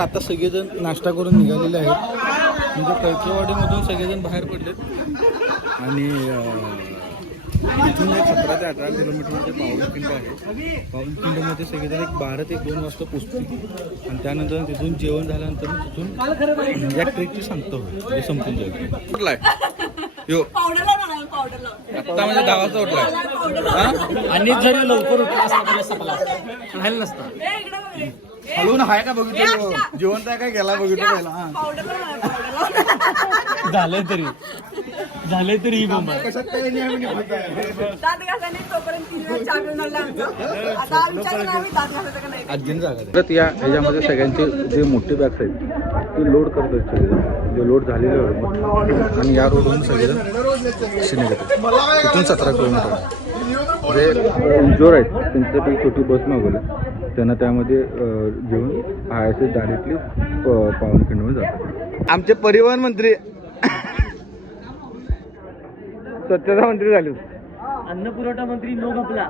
आता सगळेजण नाश्ता करून निघालेले आहेत. म्हणजे कळकेवाडीमधून सगळेजण बाहेर पडलेत आणि इथून एक 17 ते 18 किलोमीटरमध्ये पावनखिंड आहे. पावनखिंडमध्ये सगळेजण एक 12 ते 1 वाजता पोचतील आणि त्यानंतर तिथून जेवण झाल्यानंतर तिथून या ट्रेकची सांगतो ते संपून जाईल. कुठला आहे यो आता म्हणजे 10 वाजता उठलाय आणि जरी लवकर उठला असता तरी सपला राहिलं नसतं. हलवून आहे का बघितलं जेवण काय गेला बघितलं पहिला झालंय तरी ही बोंबा कशात काही नाही या ह्याच्यामध्ये सगळ्यांचे जे मोठे बॅग्स आहेत ते लोड करतात सगळेजण जे लोड झालेले आहेत आणि या रोडवरून सगळेजण तिथून 17 किलोमीटर जे इंजोर आहेत त्यांच्यापैकी छोटी बस मागवली त्यांना त्यामध्ये घेऊन आयएसएस डायरेक्टली पावनखिंडमध्ये जातात. आमचे परिवहन मंत्री स्वच्छता मंत्री झाले. अन्न पुरवठा मंत्री नो गपला.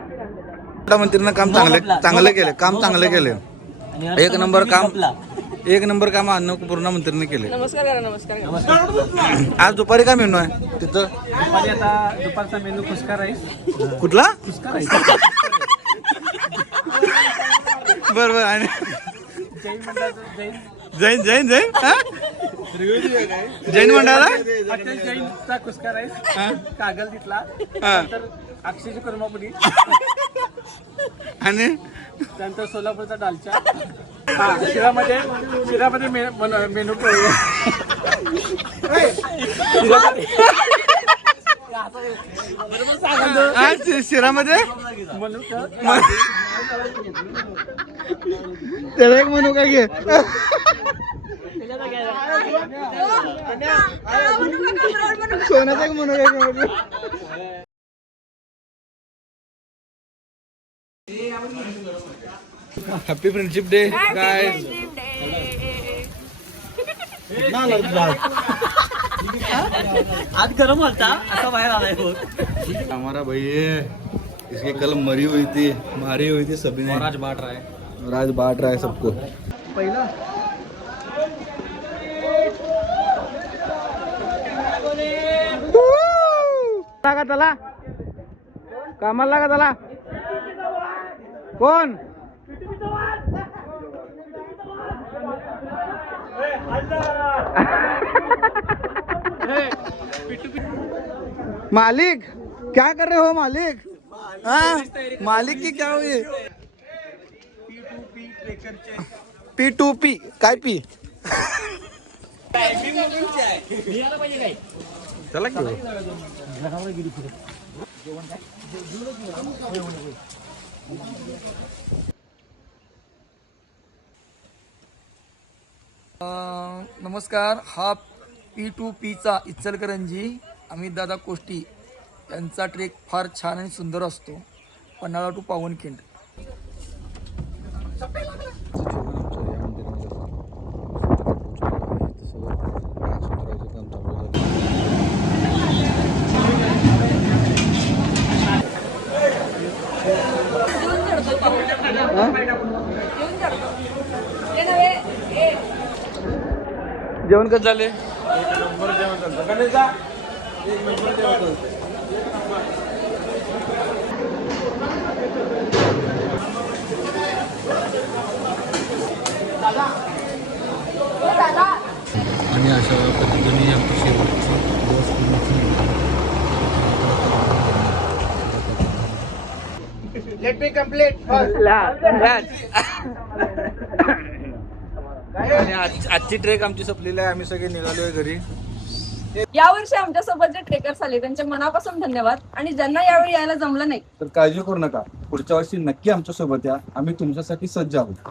मंत्रीनं काम चांगलं केलं काम चांगलं केलं एक नंबर काम अन्न पुरवठा मंत्रीने केले. नमस्कार. आज दुपारी काय मेनू आहे तिथं? दुपारी आता दुपारचा मेनू खुसका राईस. कुठला? खुसका राईस. बरोबर. आणि जैन जैन जैन जैन मंडळाला हॉटेल जैनचा खुसका राईस कागल तिथला तर अक्षयची कर्मापुरी आणि त्यानंतर सोलापूरचा दालचा. शिरामध्ये मेनू शिरामध्ये त्याला एक म्हणू काय घे सोन्याचा एक म्हणू काय हॅपी फ्रेंडशिप डे गाइस. आज गरम होता असा बाहेर आलाय हो. हमारा भाई इसके कल मरी हुई थी मारी हुई थी सभी ने. राज बांट रहा है सबको. पहिला लागा त्याला कामाला लागा त्याला. कोण मालिक क्या कर रहे हो मालिक? हाँ मालिक की क्या हुई? P2P काय पी चला की नमस्कार. हा P2Pचा इचलकरंजी अमित दादा कोष्टी यांचा ट्रेक फार छान आणि सुंदर असतो. पन्हाळा टू पावनखिंड. जेवण कसं झाले? आणि अशा पद्धतीने आमची शेवटची बस लेट मी कंप्लीट. आणि आजची ट्रेक आमची संपलेली आहे. आम्ही सगळे निघालोय घरी. यावर्षी आमच्या सोबत जे ट्रेकर्स आले त्यांचे मनापासून धन्यवाद. आणि ज्यांना यावेळी यायला जमलं नाही तर काळजी करू नका, पुढच्या वर्षी नक्की आमच्या सोबत या. आम्ही तुमच्यासाठी सज्ज आहोत.